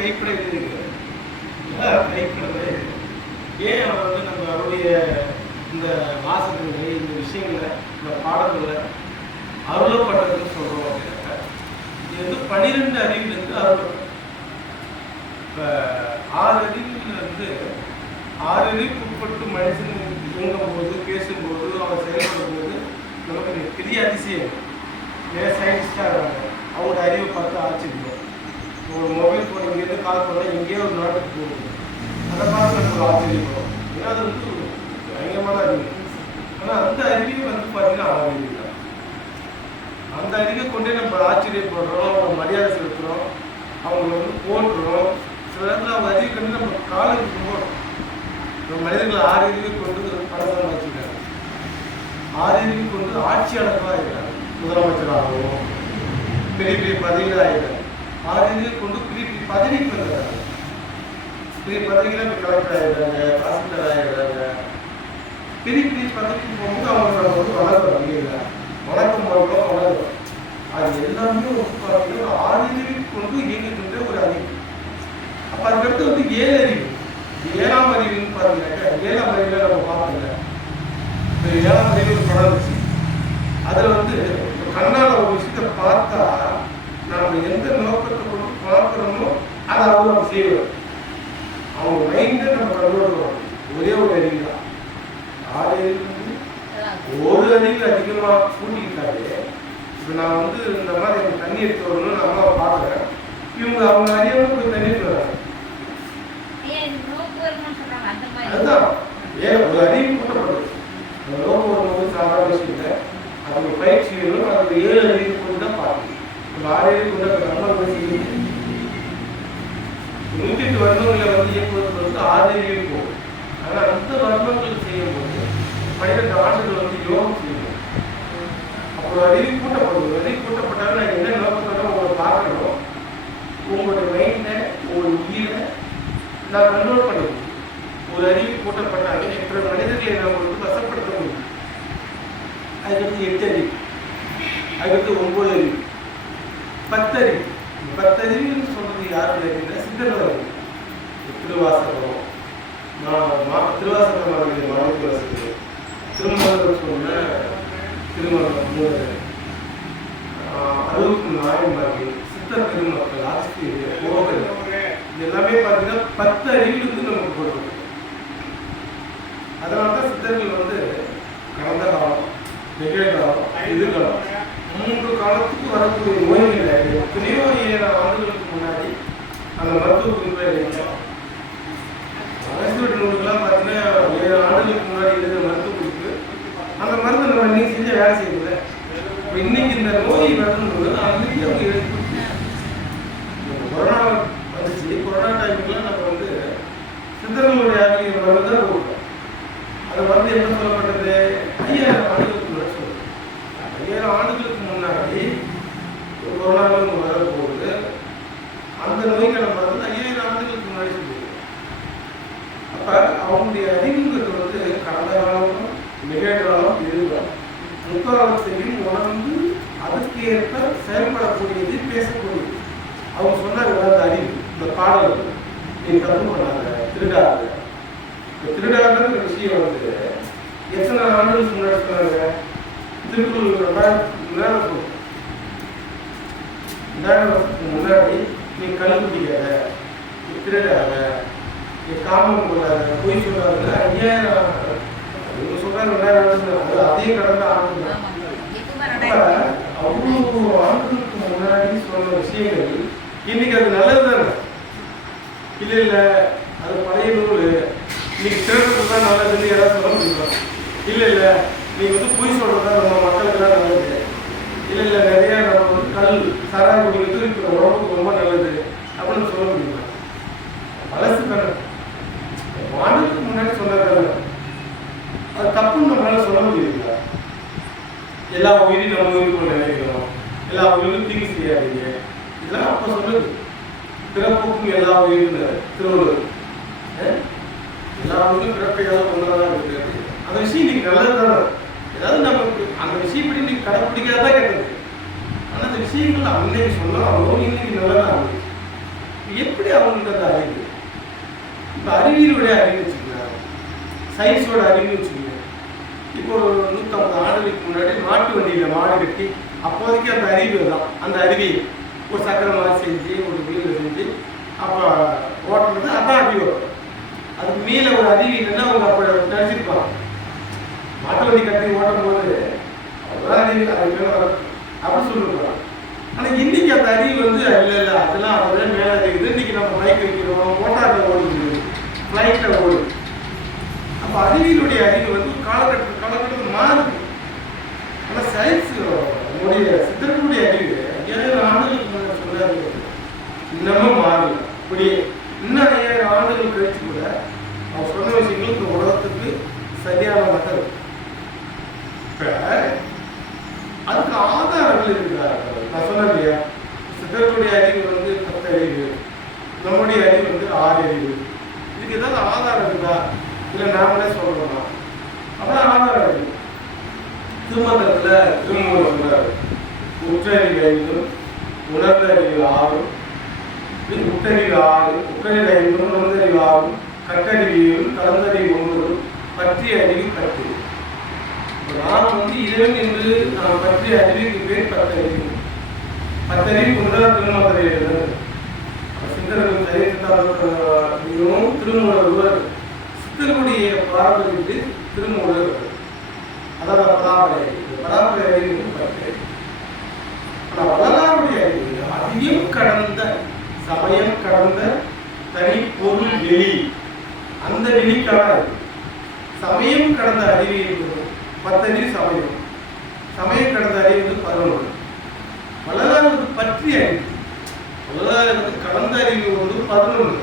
கைப்பட எழுதியிருக்கிறார் கைப்படவே ஏன் அவர் வந்து நம்ம அவருடைய இந்த வாசகங்களை இந்த விஷயங்களை இந்த பாடல்களை அருளப்பட்டதுன்னு சொல்றோம் அப்படின்னாக்க இது வந்து பனிரெண்டு அறிவிலிருந்து அருளப்பட்டது இப்போ ஆறு இருந்து ஆறு அறிவுக்கு உட்பட்டு மனுஷன் இயங்கும் போது பேசும்போது அவன் செயல்படும் போது நமக்கு பெரிய அதிசயம். ஏன் சயின்ஸ்டாக அவங்க அறிவை பார்த்து ஆச்சரியம் ஒரு மொபைல் ஃபோன் இங்கேருந்து கால் பண்ணால் எங்கேயோ ஒரு நாட்டுக்கு போகணும் அதை பார்த்து நம்ம ஆச்சரியப்படும் ஏன்னா அது வந்து பயங்கரமான அறிவு ஆனால் அந்த அறிவு வந்து பார்த்தீங்கன்னா ஆறு தான் அந்த அறிவை கொண்டே நம்ம ஆச்சரியப்படுறோம் அவங்க மரியாதை செலுத்துகிறோம் அவங்கள வந்து போட்டுறோம் சில நேரத்தில் அவங்க அறிவை கண்டு நம்ம காலேஜ் போகிறோம் நம்ம மனிதர்கள் ஆறு அறிவை கொண்டு பணம் வச்சுருக்காங்க ஆறு அறிவை கொண்டு ஆட்சியாளர்களாக இருக்கிறாங்க. முதலமைச்சராகவும் பெரிய பெரிய பதவிகளாக இருக்கிறாங்க. ஆறு கொண்டு பெரிய பதவிக்கு வந்துடுறாங்க பெரிய பதவிகளை இப்போ கலெக்டர் ஆகிடுறாங்க தாசில்தார் ஆகிடுறாங்க பெரிய பதவிக்கு போகும்போது அவங்களோட வந்து வளர்க்குறோம் இல்லைங்களா வளர்க்கும் போகிறோம் வளர்க்குறோம் அது எல்லாமே ஒரு பார்த்தீங்கன்னா ஆறினை கொண்டு இயங்குகின்ற ஒரு அறிவு. அப்போ அதுக்கடுத்து வந்து ஏழு அறிவு. ஏழாம் அறிவுன்னு பார்த்தீங்கன்னாக்கா ஏழாம் அறிவில் நம்ம பார்க்கல இப்போ ஏழாம் அறிவு ஒரு படம் இருந்துச்சு அதில் வந்து கண்ணால் ஒரு விஷயத்தை பார்த்தா நம்ம எந்த நோய் அதை அவங்க நம்ம செய்வோம் அவங்க மைண்டை நம்ம கண்ட்ரோல் ஒரே ஒரு அறிவு தான் வந்து ஒரு அறிவு அதிகமாக கூட்டிக்கிட்டாலே இப்போ நான் வந்து இந்த மாதிரி எனக்கு தண்ணி எடுத்து வரணும்னு நான் அம்மாவை பார்க்குறேன் இவங்க அவங்க அறியாமல் தண்ணி எடுத்து வராங்க. ஏன் நோக்கு வரணும்னு சொல்றாங்க அந்த மாதிரி. அதுதான். ஏன் ஒரு அறிவு கூட்டப்படுது அந்த நோக்கம் வரும்போது சாதாரண விஷயம் இல்லை அது ஒரு பயிற்சி வேணும். அது ஒரு ஏழு அறிவு கொண்டு தான் பார்க்கணும். இந்த ஆறு அறிவு கொண்டு அந்த நம்ம வந்து நூற்றி வர்ணங்களை வந்து இயக்குவதற்கு வந்து ஆதரவு அறிவு போகும் ஆனால் அந்த வருடங்கள் செய்யும்போது பன்னிரெண்டு ஆண்டுகள் வந்து யோகம் செய்யணும் அப்புறம் அறிவு கூட்டப்படுது அறிவு கூட்டப்பட்டாலும் நான் என்ன நோக்கத்தோட உங்களை பார்க்கணும் உங்களுடைய மைண்டை உங்களுடைய உயிரை நான் கண்ட்ரோல் பண்ணிக்கணும் ஒரு அறிவு கூட்டப்பட்டாலே எத்தனை மனிதர்களை நாம் வந்து வசப்படுத்த முடியும். அதுக்கடுத்து எட்டு அறிவு அதுக்கடுத்து ஒன்பது அறிவு. பத்தறிவு. அறிவு பத்தறிவுன்னு சொல்றது யாருடைய கேட்டீங்கன்னா சித்தர்கள் திருவாசகம் மா- மா- திருவாசகம் மாதிரி மாநில வசதி. திருமணம் சொன்ன திருமணம் அறுபத்தி நாயன்மார்கள் சித்த பெருமக்கள் ஆசிரியர் போகல். இது எல்லாமே பார்த்தீங்கன்னா பத்து அறிவிலிருந்து நமக்கு போடுவோம் அதனால தான் சித்தர்கள் வந்து கடந்த காலம் நிகழ்காலம் எதிர்காலம். மூன்று காலத்துக்கு வரக்கூடிய நோய்களை எத்தனையோ ஏழு ஆண்டுகளுக்கு முன்னாடி அந்த மருத்துவ குறிப்பை எழுதினோம் அரசியல் நூல்கள்லாம் பார்த்தீங்கன்னா ஏழு ஆண்டுகளுக்கு முன்னாடி எழுதின மருத்துவ குறிப்பு. அந்த மருந்து நம்ம இன்னைக்கு செஞ்ச வேலை செய்யல இன்னைக்கு இந்த நோய் வரணும்போது அன்னைக்கு அவங்க எழுதி கொரோனா வந்துச்சு. கொரோனா டைம்லாம் நம்ம வந்து சித்தர்களுடைய அறிவியல் மருந்து தான் கொடுப்போம் அந்த மருந்து என்ன சொல்லப்பட்டது? ஐயாயிரம் ஆண்டுகளுக்கு முன்னாடி ஐயாயிரம் ஆண்டுகளுக்கு கொரோனா நோய் வரப்போகுது அந்த நோய்களை மருந்து ஐயாயிரம் ஆண்டுகளுக்கு முன்னாடி சொல்லுது அப்ப அவங்களுடைய அறிவுங்கிறது வந்து கடந்த காலம் நிகழ்காலம் எதிர்காலம் முக்காலத்தையும் உணர்ந்து அதுக்கு ஏற்ப செயல்படக்கூடியது பேசக்கூடியது. அவங்க சொன்னாங்க அந்த அறிவு இந்த பாடல். நீ தப்பு பண்ணாங்க திருடாத. இந்த திருடாதங்கிற விஷயம் வந்து எத்தனை ஆண்டுகளுக்கு முன்னாடி சொன்னாங்க? திருக்குறள் ரெண்டாயிரத்துக்கு முன்னாடி நீ கல் குடிக்காத நீ திருடாத நீ காமம் கொள்ளாத பொய் சொல்லாத. ஐயாயிரம் இவங்க சொல்றாங்க ரெண்டாயிரம் வருஷம் அது அதையும் கடந்த தான் ரெண்டாயிரம் அவ்வளவு ஆண்டுகளுக்கு முன்னாடி சொன்ன விஷயங்கள் இன்னைக்கு அது நல்லது தானே? இல்ல இல்ல அது பழைய நூல். இன்னைக்கு திறக்கிறது தான் நல்லதுன்னு யாராவது சொல்ல முடியுமா? இல்ல இல்ல நீ வந்து பொய் சொல்றது தான் நம்ம மக்களுக்கெல்லாம் நல்லது. இல்ல இல்ல நிறைய நம்ம கல் சாராயம் குடிக்கிறது இப்போ உடம்புக்கு ரொம்ப நல்லது அப்படின்னு சொல்ல முடியுமா? பழசு தானே ஆண்டுகளுக்கு முன்னாடி சொன்னதாங்க அது தப்புன்னு நம்மளால சொல்ல முடியுதுங்களா? எல்லா உயிரையும் நம்ம உயிருக்கு நினைக்கிறோம். எல்லா உயிரும் தீங்கு செய்யாதீங்க. இதெல்லாம் அப்போ சொல்லுது பிறப்புக்கும் எல்லா உயிரும் திருவள்ளுவர். எல்லா உயிரும் பிறப்பையாவது ஒன்றாதான் இருக்கு. அந்த விஷயம் இன்னைக்கு நல்லது தானே ஏதாவது நமக்கு அந்த விஷயப்படி இன்னைக்கு கடைப்பிடிக்கிறதா கேட்டது. ஆனால் அந்த விஷயங்கள் அன்னைக்கு சொன்னாலும் இன்னைக்கு நல்லதாக இருந்துச்சு எப்படி அவங்களுக்கு அந்த அறிவு? இப்போ அறிவியலுடைய அறிவு வச்சுக்கிறாங்க சயின்ஸோட அறிவு வச்சுக்கோங்க. இப்போ ஒரு நூற்றம்பது ஆண்டுகளுக்கு முன்னாடி மாட்டு வண்டியில் மாடு கட்டி அப்போதைக்கு அந்த அறிவு தான் அந்த அறிவி. ஒரு சக்கரை மாதிரி செஞ்சு ஒரு வீடு செஞ்சு அப்போ ஓட்டுறது அதான் அறிவு. அதுக்கு மேலே ஒரு அறிவு இல்லைன்னா அவங்க அப்போ நினச்சிருப்பாங்க. மாட்டு வண்டி கட்டி ஓட்டும் போது அதான் அறிவு அதுக்கு மேலே அப்படின்னு அப்படி ஆனால் இன்னைக்கு அந்த அறிவு வந்து இல்லை இல்லை அதெல்லாம் அதெல்லாம் மேலே இருக்குது. இன்னைக்கு நம்ம பைக் வைக்கிறோம் மோட்டாரில் ஓடுது ஃப்ளைட்டில் ஓடுது. அப்போ அறிவியலுடைய அறிவு வந்து காலகட்டத்தில் காலகட்டத்தில் மாறுது. ஆனால் சயின்ஸ் நம்முடைய சித்தர்களுடைய அறிவு ஐயாயிரம் ஆண்டுகளுக்கு முன்னாடி சொல்லாது இன்னமும் மாறல இப்படி இன்னும் ஐயாயிரம் ஆண்டுகள் கழிச்சு கூட அவர் சொன்ன விஷயங்கள் இந்த உலகத்துக்கு சரியான மக்கள் இப்போ அதுக்கு ஆதாரங்கள் இருக்கிறார்கள். நான் சொன்னேன் இல்லையா? சித்தர்களுடைய அறிவு வந்து பத்து அறிவு. நம்முடைய அறிவு வந்து ஆறு அறிவு. இதுக்கு ஏதாவது ஆதாரம் இருக்குதா? இல்லை நாமளே சொல்றோமா அப்புறம் ஆதாரம் இருக்கு. திருமணத்தில் திருமணம் சொல்றாரு உற்றறிவு ஐந்தும் உணர்ந்தறிவு ஆறும் உட்டறிவு ஆறு உட்டறிவு ஐந்தும் உணர்ந்தறிவு ஆறும் கட்டறிவியும் கலந்தறிவு ஒன்பதும் பற்றிய அறிவு கட்டு நான் வந்து இறைவன் என்று நான் பற்றிய அறிவுக்கு பேர் பத்தறிவு பத்தறிவு கொண்டுதான் திருமணத்தை எழுதுறது சித்தர்கள் சரித்திரம் திருமூலர் ஒருவர் சித்தர்களுடைய பாரம்பரியத்தில் திருமூலர் அதாவது பராமரி பராமரி அறிவு ஆனால் வரலாறுடைய அறிவு அதையும் கடந்த சமயம் கடந்த தனி பொருள் வெளி. அந்த வெளிக்கான சமயம் கடந்த அறிவு என்பது பத்தறிவு சமயம். சமயம் கடந்த அறிவு வந்து பதினொன்று. வந்து பற்றிய அறிவு. வந்து கடந்த அறிவு வந்து பதினொன்று.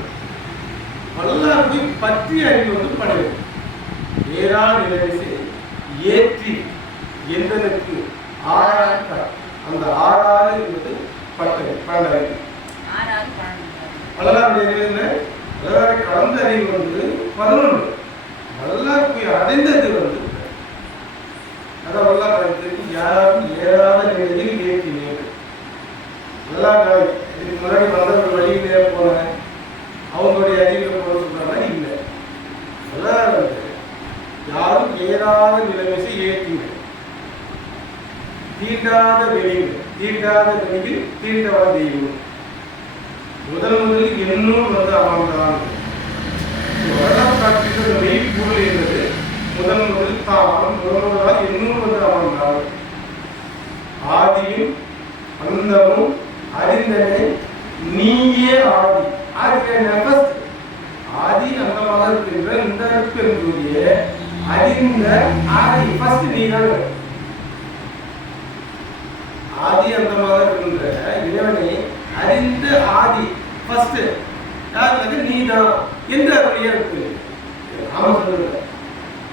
வரலாறு போய் பற்றிய அறிவு வந்து பன்னிரெண்டு. ஏறா நிலைசை ஏற்றி எந்தனுக்கு ஆறாக அந்த ஆறாறு என்பது பத்து பன்னெண்டு பன்னெண்டு அறிவு என்ன? வரலாறு கடந்த அறிவு வந்து பதினொன்று. வரலாறு போய் அடைந்தது வந்து அதெல்லாம் வரலாறு யாரும் ஏறாத நிலையில் ஏற்றினேன் வரலாறு இதுக்கு முன்னாடி வந்தவர்கள் வழியிலே போனேன் அவங்களுடைய அறிவில் போக சொல்றாங்க இல்லை. வரலாறு யாரும் ஏறாத நிலைமையை ஏற்றினேன் தீண்டாத வெளியில் தீண்டாத வெளியில் தீண்டவா தெய்வம். முதல் முதலில் என்னும் வந்து அமர்ந்தான் வரலாறு காட்சிகள் மெய்ப்பொருள் என்பது முதல் முதலில் தான் முதல் முதலாக என்னும் வந்து அமர்ந்தான் ஆதியும் அந்தமும் அறிந்தனே நீயே ஆதி. ஆதி நெபஸ்ட் ஆதி அந்தமாக இருக்கின்ற இந்த இருக்கின்ற அறிந்த ஆதி. ஃபர்ஸ்ட் நீ தான் ஆதி அந்தமாக இருக்கின்ற இறைவனை அறிந்த ஆதி. ஃபர்ஸ்ட் யாருக்கு நீ தான் எந்த அருளியா இருக்கு? நாம சொல்லுங்க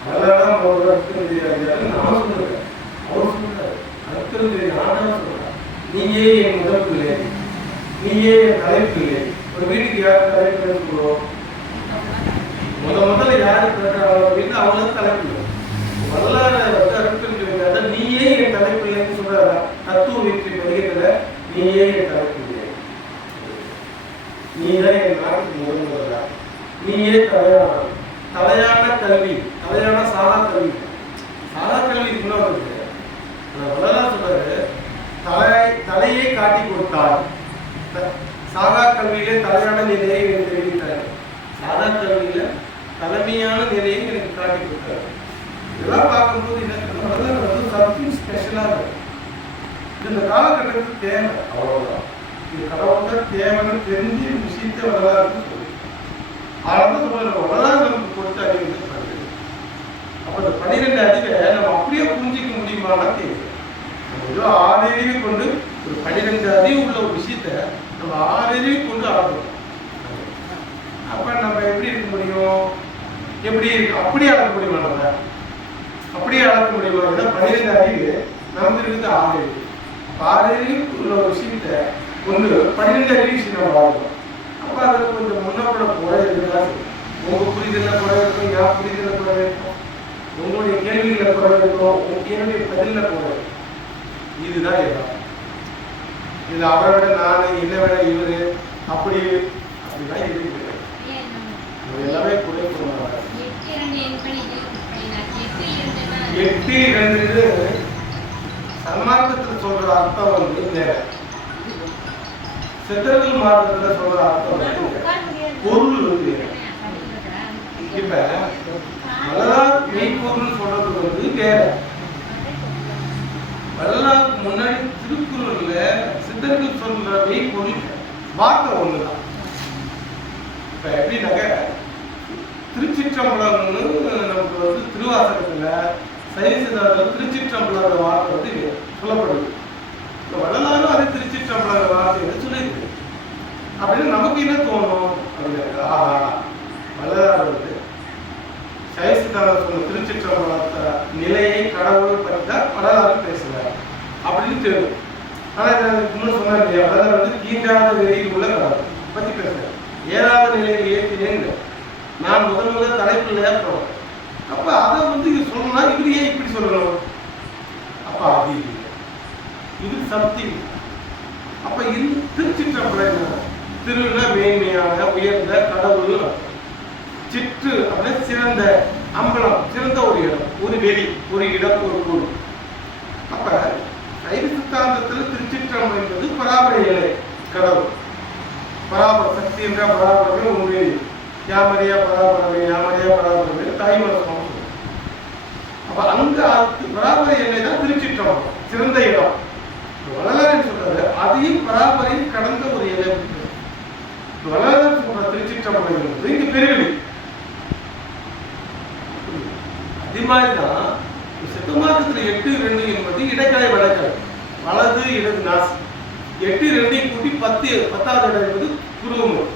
அதனாலதான் ஒரு அர்த்தம் நாம சொல்லுங்க அவர் சொல்றாரு அர்த்தம் தெரியும் ஆண்டவன் சொல்றார் நீயே என் முதல் பிள்ளை நீயே என் தலைப்பிள்ளை ஒரு வீட்டுக்கு யார் தலைப்பிள்ளைன்னு சொல்லுவோம் முத முதல்ல யாரு பிறக்கிறாங்க அப்படின்னு அவங்க தான் தலைப்பிள்ளை வரலாறு வந்து அர்த்தம் நீயே என் தலைப்பிள்ளைன்னு சொல்றாரு தத்துவ வீட்டு பதிகத்துல நீயே என் தலைப்பிள்ளை நீதான் என் நாட்டுக்கு முதல் முதல்ல நீயே தலையான தலையான கல்வி தலையான சாதா கல்வி. சாதா கல்வி இதுக்கு முன்னாடி இருக்கு சொல்றாரு தலை தலையை காட்டி கொடுத்தார். த- சாதா கல்வியிலே தலையான நிலையை எனக்கு தெரிவித்தார் சாதா கல்வியில தலைமையான நிலையை எனக்கு காட்டி கொடுத்தார். இதெல்லாம் பார்க்கும்போது என்ன சொல்றது? வந்து சம்திங் ஸ்பெஷலாக இருக்கும் இந்த காலகட்டத்துக்கு தேவை. அவ்வளோதான் இது கடவுள்கிட்ட தேவைன்னு தெரிஞ்சு விஷயத்தை வரலாறுன்னு சொல்லி அதனால சொல்ற வரலாறு நமக்கு கொடுத்த அறிவு வந்து பன்னிரெண்டு அப்ப இந்த பன்னிரெண்டு அறிவை நம்ம அப்படியே புரிஞ்சிக்க முடியுமானா தெரியும் நம்ம ஆறு அறிவை கொண்டு ஒரு பன்னிரெண்டு அறிவு உள்ள ஒரு விஷயத்த நம்ம ஆறு அறிவை கொண்டு ஆடுறோம் அப்போ நம்ம எப்படி இருக்க முடியும் எப்படி இருக்கு அப்படியே அளக்க முடியுமா நம்ம அப்படியே அளக்க முடியுமா பன்னிரெண்டு அறிவு நமக்கு இருக்குது ஆறு அறிவு ஆறு அறிவு உள்ள ஒரு விஷயத்த கொண்டு பன்னிரெண்டு அறிவு விஷயம் நம்ம ஆடுறோம் அப்ப அதில் கொஞ்சம் முன்னப்பட குறை இருக்குதான் உங்க புரிதல குறை இருக்கும் யார் புரிதல குறை இருக்கும்? உங்களுடைய கேள்வியில குறை இருக்கும் உங்க கேள்வி பதில குறை இருக்கும் இதுதான் எல்லாம் இது அவரை விட நான் என்னை விட இவரு? அப்படி அப்படிதான் இருக்குது எல்லாமே குறை சொல்லுவாங்க எட்டு இரண்டு எண் சன்மார்க்கத்தில் சொல்ற அர்த்தம் வந்து வேற சித்தர்கள் மார்க்கத்துல சொல்ற அர்த்தம் பொருள் வந்து இப்ப வள்ளலார் மெய்ப்பொருள் சொல்றது வந்து வேற. வள்ளலாருக்கு முன்னாடி திருக்குறள்ல சித்தர்கள் சொல்ற மெய்ப்பொருள் வார்த்தை ஒண்ணுதான். இப்ப எப்படின்னாக்க திருச்சிற்றம்பலம்னு நமக்கு வந்து திருவாசகத்துல சைவசிதாரில் திருச்சிற்றம்பலங்கிற வார்த்தை வந்து சொல்லப்படுது. இந்த வள்ளலாரும் அதை திருச்சிற்றம்பலங்கிற வார்த்தை சொல்லியிருக்கு. அப்படின்னு நமக்கு என்ன தோணும்? அப்படின்னா ஆஹா வள்ளலார் வந்து சைவசிதாரர் சொன்ன திருச்சிற்றம்பலத்த நிலையை கடவுள் பற்றி தான் வள்ளலாரும் பேசுகிறார் அப்படின்னு தெரியும். ஆனால் இதை முன்னாடி சொன்னார் இல்லையா? வள்ளலார் வந்து தீண்டாத வெளியில் உள்ள கடவுள் பத்தி பேசுறார் ஏழாவது நிலையில் ஏற்றினேங்க நான் முதல் முதல் தலைப்பில் ஏற்படும் அப்ப அதை வந்து இது சொல்லணும்னா இவர் ஏன் இப்படி சொல்லணும் அப்ப அது இல்லை. சக்தி சம்திங் அப்ப இது திருச்சிற்றம்பலம் என்ன? மேன்மையான உயர்ந்த கடவுள். சிற்று அப்படின்னா சிறந்த அம்பலம் சிறந்த ஒரு இடம் ஒரு வெளி ஒரு இடம் ஒரு கூடு அப்ப சைவ சித்தாந்தத்தில் திருச்சிற்றம்பலம் என்பது பராபர எல்லை கடவுள். பராபர சக்தி என்ற பராபரமே உண்மை. யாமரியா பராபரமே யாமரியா பராபரமே தாய்மரம் அப்ப அங்க பராபர எல்லை தான் திருச்சிற்றம்பலம் சிறந்த இடம். வள்ளலார் சொல்றாரு அதையும் பராபரையும் கடந்த ஒரு எல்லை இருக்கு. சொல்ற இங்க பெருவெளி அதே மாதிரிதான் சித்தமாக்கத்துல எட்டு ரெண்டு என்பது இடைக்கலை வழக்கல். வலது இடது நாசி. எட்டு ரெண்டையும் கூட்டி பத்து பத்தாவது இடம் என்பது குருவமும்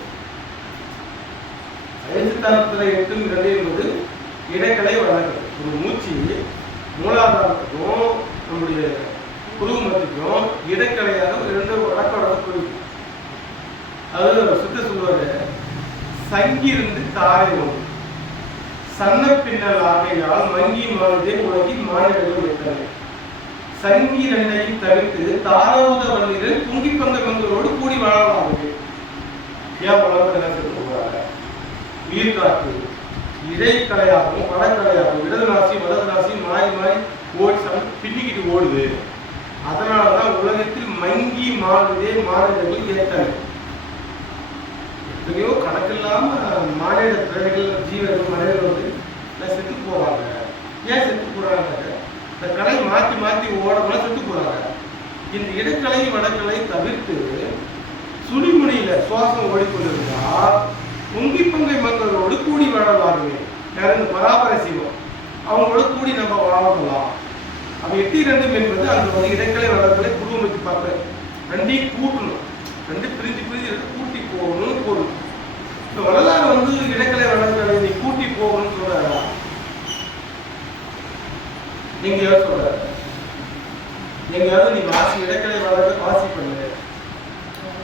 ஐந்து தரத்துல எட்டு ரெண்டு என்பது இடைக்கலை வழக்கல். ஒரு மூச்சு மூலாதாரத்துக்கும் நம்முடைய குருவமத்துக்கும் இடைக்கலையாக இரண்டு வழக்கோட குறிக்கும் அதாவது சுத்த சொல்லுவாரு சங்கிருந்து தாரை நோய் சன்ன பின்னல் ஆகையால் மங்கி மாறுதே உலகில் மாநிலங்கள் வைத்தன சங்கி ரெண்டையும் தவிர்த்து தாராவுத வல்லிகள் துங்கி பந்த பங்களோடு கூடி வாழலாம் ஏன் வளர்ந்து என்ன செய்ய உயிர் காற்று இடைக்கலையாகவும் வடக்கலையாகவும் இடது ராசி வலது ராசி மாறி மாறி ஓடி சம் பின்னிக்கிட்டு ஓடுது. அதனாலதான் உலகத்தில் மங்கி மாறுதே மாநிலங்கள் ஏத்தனை எத்தனையோ கணக்கில்லாம மாநில பிறவிகள் ஜீவர்கள் மனிதர்கள் வந்து செத்து போறாங்க. ஏன் செத்து போறாங்க? இந்த கடை மாத்தி மாத்தி ஓடலாம் செத்து போறாங்க. இந்த இடக்கலை வடக்கலை தவிர்த்து சுழிமுனையில சுவாசம் ஓடிக்கொண்டிருந்தா பொங்கி பொங்கை மக்களோடு கூடி வாழலாமே. யாரும் பராபர சிவம் அவங்களோட கூடி நம்ம வாழலாம். அவன் எட்டி ரெண்டு என்பது அந்த வந்து இடக்கலை வளர்களை குடும்பத்துக்கு பார்ப்பேன் ரெண்டையும் கூட்டணும். ரெண்டு பிரிஞ்சு பிரிஞ்சு எடுத்து கூட்டி போகணும்னு பொருள். இந்த வரலாறு வந்து இடக்கலை வளர்களை நீ கூட்டி போகணும்னு சொல்றாரா? நீங்க யார் சொல்றாரு. எங்கேயாவது நீ வாசி இடக்கலை வடக்கலை வாசி பண்ணு.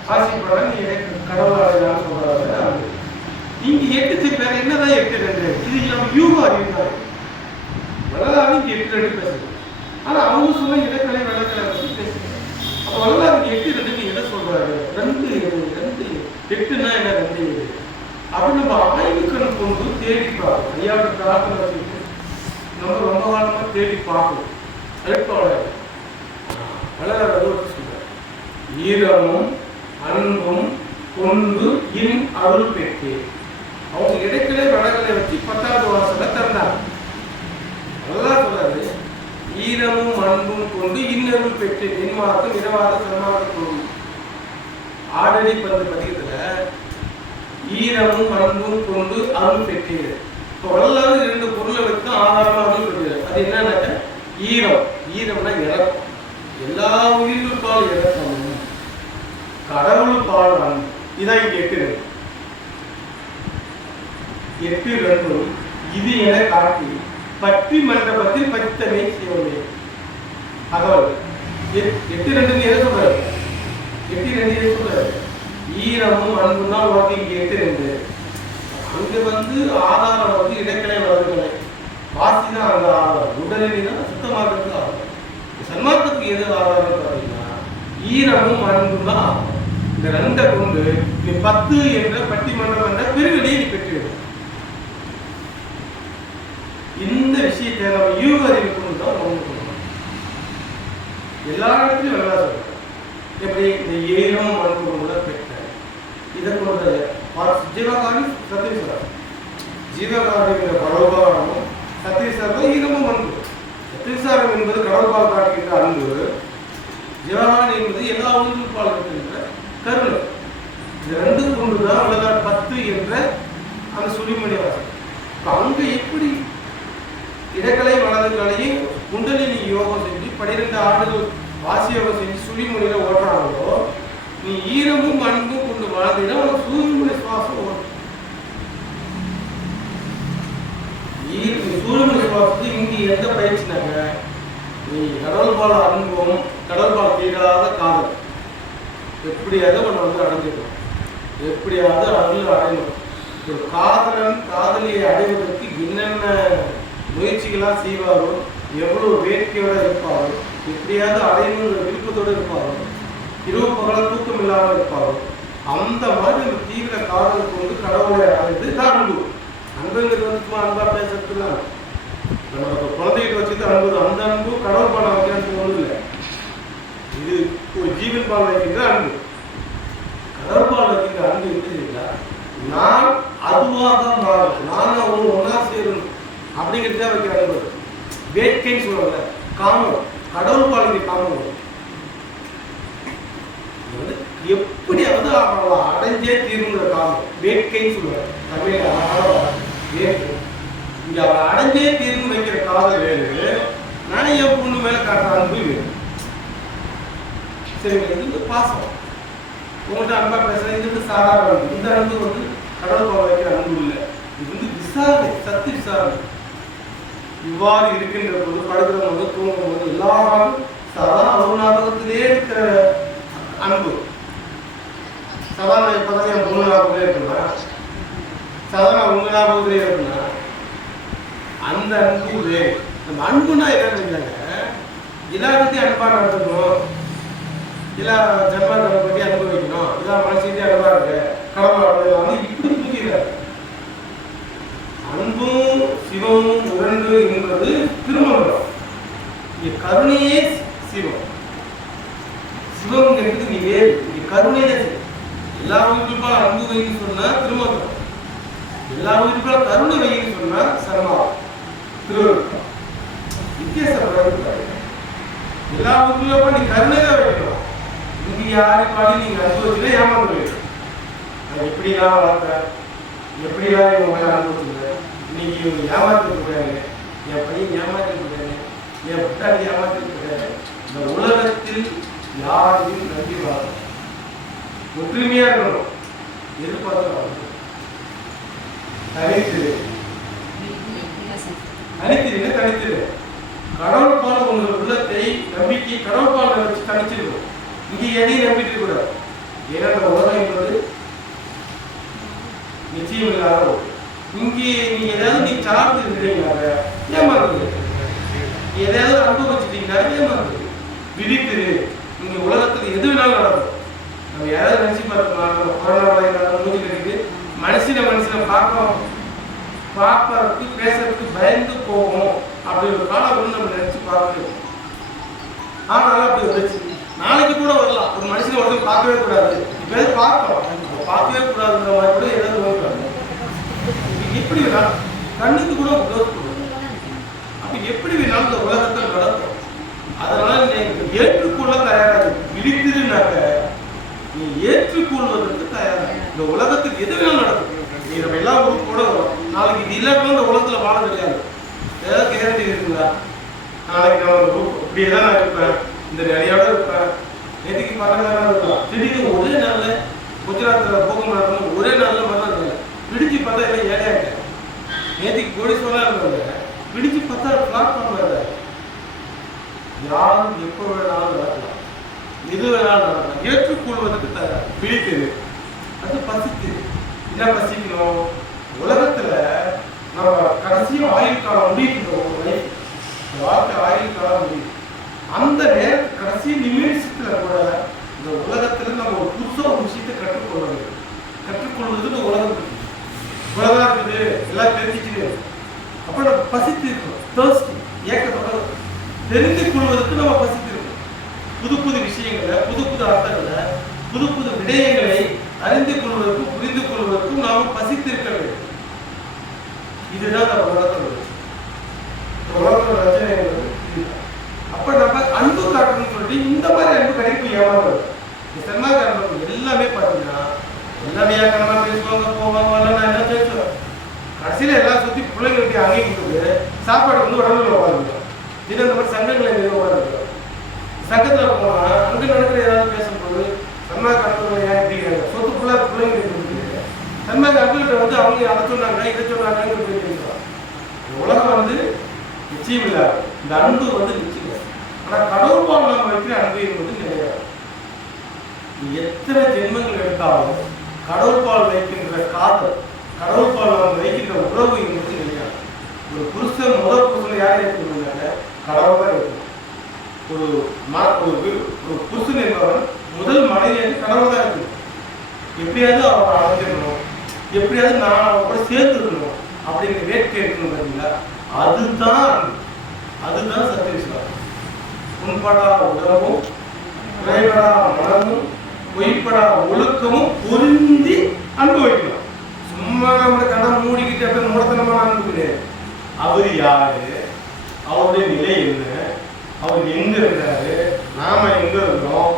வாசி பண்ண நீ இடக்க- கடவுள் சொல்றாரு. இங்க எட்டு திருப்பி வேற என்னதான் எட்டு ரெண்டு இது நம்ம யூகா அறிவிந்தாரு வரலாறு இங்க எட்டு ரெண்டு பேசுது ஆனா அவங்க சொன்ன இடக்கலை வடக்கலை பத்தி பேசுறாங்க அப்ப வரலாறு எட்டு ரெண்டு நீ என்ன சொல்றாரு ரெண்டு ரெண்டு எட்டுன்னா என்ன ரெண்டு ஏழு அப்படி நம்ம ஆய்வுக்கண் கொண்டு தேடி பார்க்கணும் ஐயாவோட பிரார்த்தனை வச்சுக்கிட்டு நம்ம ரொம்ப காலமா தேடி பார்க்கணும் எழுப்பாளர் வளர சொல்றார் ஈரமும் அன்பும் கொண்டு இன் அருள் பெற்றேன் அவங்க இடைக்கிளை வடகளை வச்சு பத்தாவது வாசலை திறந்தாங்க நல்லா சொல்றாரு ஈரமும் அன்பும் கொண்டு இன்னருள் பெற்றேன் என் மார்க்கம் இரவாத சன்மார்க்க கொள்ளும் ஆடடி பதிகத்துல ஈரமும் அன்பும் கொண்டு அருள் பெற்றீர்கள் இப்போ வள்ளலாறு இரண்டு பொருளை வைத்து ஆதாரமாக அருள் பெற்றீர்கள் அது என்னன்னாக்க ஈரம். ஈரம்னா இறக்கம். எல்லா உயிர்களுக்கால் பால் இறக்கமும். கடவுள் பால் அன்பு இதான் இங்க எட்டு எட்டு ரெண்டும் இது என காட்டி பற்றி மண்டபத்தில் பத்தனை செய்வதே அதாவது எட்டு ரெண்டு எதை சொல்றாரு? எட்டு ரெண்டு எதை சொல்றாரு? ஈரமும் அன்பும் தான் உனக்கு கேட்டு எட்டு ரெண்டு அங்க வந்து ஆதாரம் வந்து இடைக்கலை வளர்க்கலை. வாசி தான் அந்த ஆதாரம். உடனடி தான் சுத்தமாகிறதுக்கு ஆதாரம் சன்மார்க்கத்துக்கு எது ஆதாரம் பார்த்தீங்கன்னா ஈரமும் அன்பும் தான் இந்த ரெண்டை கொண்டு நீ பத்து என்ற பட்டிமன்றம் என்ற பெருவெளியை நீ பெற்றுவிடும் இந்த விஷயத்தை நம்ம யூக அறிவிக்கணும் தான் ரொம்ப எல்லா இடத்துலையும் நல்லா சொல்றேன் எப்படி? இந்த ஏனம் பெற்று கூட பெற்ற இதை கொண்ட ஜீவகாரி சத்தீஸ்வரர். ஜீவகாரிங்கிற பரோபாரமும் சத்தீஸ்வரர் ஈரமும் அன்பு. சத்தீஸ்வரம் என்பது கடவுள்பால் காட்டுகின்ற அன்பு. ஜீவகாரி என்பது எல்லா உயிர்ப்பால் இருக்கின்ற கருணை. இது ரெண்டு கொண்டு தான் உலகார் பத்து என்ற அந்த சுழிமணி வாசம் இப்போ எப்படி இடக்கலை வலதுகளையும் குண்டலினி யோகம் செஞ்சு பனிரெண்டு ஆண்டுகள் வாசி யோகம் செஞ்சு சுழிமொழியில் ஓட்டுறாங்களோ நீ ஈரமும் அன்பும் கொண்டு வாழ்ந்தீங்கன்னா உனக்கு சூரியமொழி சுவாசம் ஓடும். சூரியனுடைய நீ சுவாசத்துக்கு எந்த பயிற்சினாங்க? நீ கடவுள் பால அன்பும் கடல் பால் தீராத காதல். எப்படியாவது உன்னை வந்து அடைஞ்சிடும் எப்படியாவது அருள் அடையணும். ஒரு காதலன் காதலியை அடைவதற்கு என்னென்ன முயற்சிகளாக செய்வாரோ எவ்வளோ வேட்கையோட இருப்பாரோ எப்படியாவது அடையணுங்கிற விருப்பத்தோடு இருப்பாரோ இரவு பகலாக தூக்கம் இல்லாமல் இருப்பாரோ அந்த மாதிரி ஒரு தீவிர காதலுக்கு வந்து கடவுளை அழைத்து தான் அன்பு. அன்புங்கிறது வந்து சும்மா அன்பா பேசுறதுலாம் நம்ம குழந்தைகிட்ட வச்சுட்டு அன்பு அந்த அன்பு கடவுள் பாடம் வைக்கிறது ஒன்றும் இல்லை இது ஒரு ஜீவன் பாடம் வைக்கின்ற அன்பு. கடவுள் பாடம் வைக்கின்ற அன்பு எப்படி இருக்கா நான் அதுவாக மாறும் நான் அவரும் ஒன்றா சேரணும். அப்படிங்கிறதா வைக்கிற அன்பு. வேட்கைன்னு சொல்லுவாங்க காமம். கடவுள் பாலுக்கு காமம் வரும் வந்து எப்படியாவது அவங்கள அடைஞ்சே தீர்வுங்கிற காலம் வேட்கைன்னு சொல்லுவாங்க தமிழ் அழகான வேட்கை. இங்க அவளை அடைஞ்சே தீர்ந்து வைக்கிற காதல் வேறு. நான் என் பொண்ணு மேல காட்டுற அன்பு வேறு. சரி இது வந்து பாசம்? உங்கள்கிட்ட அன்பா பேசுகிறேன் இது வந்து சாதாரண இந்த அன்பு வந்து கடவுள் போக வைக்கிற அன்பு இல்லை. இது வந்து விசாரணை சத்து விசாரணை. இவ்வாறு இருக்கின்ற போது படுக்கிற போது தூங்கும் போது எல்லாரும் சதா அருணாபகத்திலே இருக்கிற அன்பு. சதா நான் இப்பதான் என் பொண்ணு ஞாபகத்திலே இருக்குன்னா சதா நான் உங்க ஞாபகத்திலே இருக்குன்னா அந்த அன்பு இது நம்ம அன்புனா என்னன்னு இல்லைங்க எல்லாத்தையும் அன்பாக நடத்தணும் இல்லை ஜன்மாக்களை பற்றி அனுபவிக்கணும் எல்லா மனசுக்கிட்டே அன்பா இருக்கு. கடமை வந்து இப்படி புரிகிறார் அன்பும் சிவமும் உரண்டு என்பது திருமணம் இங்கே கருணையே சிவம். சிவம்ங்கிறது நீ வேறு இங்கே கருணையே சிவம். எல்லா உயிர்களுக்கும் அன்பு வைன்னு சொன்னா திருமணம் எல்லா உயிர்களுக்கும் கருணை வைன்னு சொன்னா சரணம் திருவருட்டம் வித்தியாசம் எல்லா உயிர்களுக்கும் நீ கருணை தான் வைக்கணும் இங்க யாரு பாடி நீங்க அனுபவிச்சுனா ஏமாந்து போயிடும். நான் எப்படிலாம் வளர்த்தேன் எப்படிலாம் இவங்க மேலே அனுபவிச்சுக்கிறேன்? இன்னைக்கு இவங்க ஏமாத்திட்டு முடியாது என் பையன் ஏமாத்திட்டு முடியாது என் புட்டாளி ஏமாத்திட்டு இருக்காங்க இந்த உலகத்தில் யாரையும் நம்பி வாழும் ஒற்றுமையா இருக்கணும். எதிர்பார்த்து தனித்து. தனித்திரு தனித்திரு. கடவுள் பால் உங்கள் உள்ளத்தை நம்பிக்கை கடவுள் பால் வச்சு தனிச்சிருக்கும் இங்கே எதையும் நம்பிட்டு கூடாது ஏன்னா இந்த உலகம் என்பது நிச்சயம் இல்லாத இங்கே நீ ஏதாவது நீ சார்ந்து இருக்கிறீங்களாங்க? ஏமாறுது நீ எதையாவது அனுபவிச்சிட்டீங்கன்னா ஏமாறுது விதித்திரு. இங்க உலகத்துல எது வேணாலும் நடக்கும். நம்ம யாராவது நினச்சி பார்க்கலாம் நம்ம கொரோனா வரையில மூஞ்சி கட்டிட்டு மனுஷனை மனுஷனை பார்க்கணும் பார்க்கறதுக்கு பேசுறதுக்கு பயந்து போகும் அப்படின்ற காலம் வந்து நம்ம நினச்சி பார்க்கணும் ஆனாலும் அப்படி வந்துச்சு நாளைக்கு கூட வரலாம். ஒரு மனுஷனை ஒருத்தர் பார்க்கவே கூடாது. இப்போ பார்க்க அதை பிளாக் பண்ணுறது யாரும் எப்போ வேணாலும் நடக்கலாம். எது வேணாலும் நடக்கலாம். ஏற்றுக்கொள்வதற்கு த பிடிக்குது அது பசிக்கு. என்ன பசிக்கணும் உலகத்தில் நம்ம கடைசியும் ஆயுள் காலம் முடியுது. வாழ்க்கை ஆயுள் காலம் முடியுது. அந்த நேரம் கடைசி நிமிஷத்தில் கூட இந்த உலகத்தில் நம்ம ஒரு புதுசாக ஒரு விஷயத்தை கற்றுக்கொள்வது கற்றுக்கொள்வது இந்த உலகம் இருக்குது. இவ்வளோதான் இருக்குது. எல்லாம் தெரிஞ்சுக்கிறது அப்புறம் நம்ம பசித்திருக்கணும். தேர்ஸ்ட் ஏக்கத்தோட தெரிந்து கொள்வதற்கு நம்ம பசித்து இருக்கணும் புது புது விஷயங்களை புது புது அர்த்தங்களை புது புது விடயங்களை அறிந்து கொள்வதற்கும் புரிந்து கொள்வதற்கும் நாம் பசித்திருக்க வேண்டும். இதுதான் நம்ம உலகத்தோட விஷயம். இந்த உலகத்தோட ரச்சனை என்பது இதுதான். அப்ப நம்ம அன்பு காட்டணும்னு சொல்லிட்டு இந்த மாதிரி அன்பு கிடைக்கும் ஏமாறுறது இந்த சன்மார்க்க எல்லாமே பார்த்தீங்கன்னா எல்லாம் வியாக்கணமா பேசுவாங்க போவாங்க வரல நான் என்ன பேசுவேன் கடைசியில எல்லாம் சுத்தி பிள்ளைங்களுக்கு அங்கேயும் கொடுத்து சாப்பாடு வந்து உடம்புல உட்காந்துருக்கோம் இது இந்த மாதிரி சங்கங்களை எதுவும் உட்காந்துருக்கோம் சங்கத்துல போனா அங்க நடக்கிற ஏதாவது பேசும்போது சன்மார்க்க அனுபவம் ஏன் இப்படி இருக்காங்க? சொத்து ஃபுல்லாக பிள்ளைங்களுக்கு கொடுக்குறீங்க சன்மார்க்க அன்புகிட்ட வந்து அவங்க அதை சொன்னாங்க இதை சொன்னாங்கன்னு போயிருக்கோம் இந்த உலகம் வந்து நிச்சயம் இல்லை இந்த அன்பு வந்து நிச்சயம் இல்லை. ஆனா கடவுள் பால் நம்ம வைக்கிற அன்பு என்பது கிடையாது நீ எத்தனை ஜென்மங்கள் எடுத்தாலும் கடவுள் பால் வைக்கின்ற காதல் கடவுள் பால் வைக்கின்ற உறவு என்பது கிடையாது ஒரு புருஷன் முதல் புருஷன் யார் இருக்கணும்னாக்க கடவுள் தான் இருக்கும் ஒரு ம ஒரு வி- ஒரு புருஷன் என்பவன் முதல் மனைவியாக கடவுள் தான் இருக்கணும் எப்படியாவது அவரை அடைஞ்சிடணும். எப்படியாவது நான் அவன் கூட சேர்த்துக்கணும் அப்படிங்கிற வேட்கை இருக்கணும் பார்த்தீங்களா? அதுதான் அதுதான் சத்திய விசுவாசம் உண்படா உறவும் குறைபடா மனமும் பொய்ப்படா ஒழுக்கமும் பொருந்தி அனுபவிக்கலாம். சும்மா நம்ம கண்ணை மூடிக்கிட்டு அப்படியே மூடத்தனமான அனுபவிக்கல அவர் யாரு? அவருடைய நிலை என்ன? அவர் எங்க இருந்தாரு? நாம எங்க இருந்தோம்?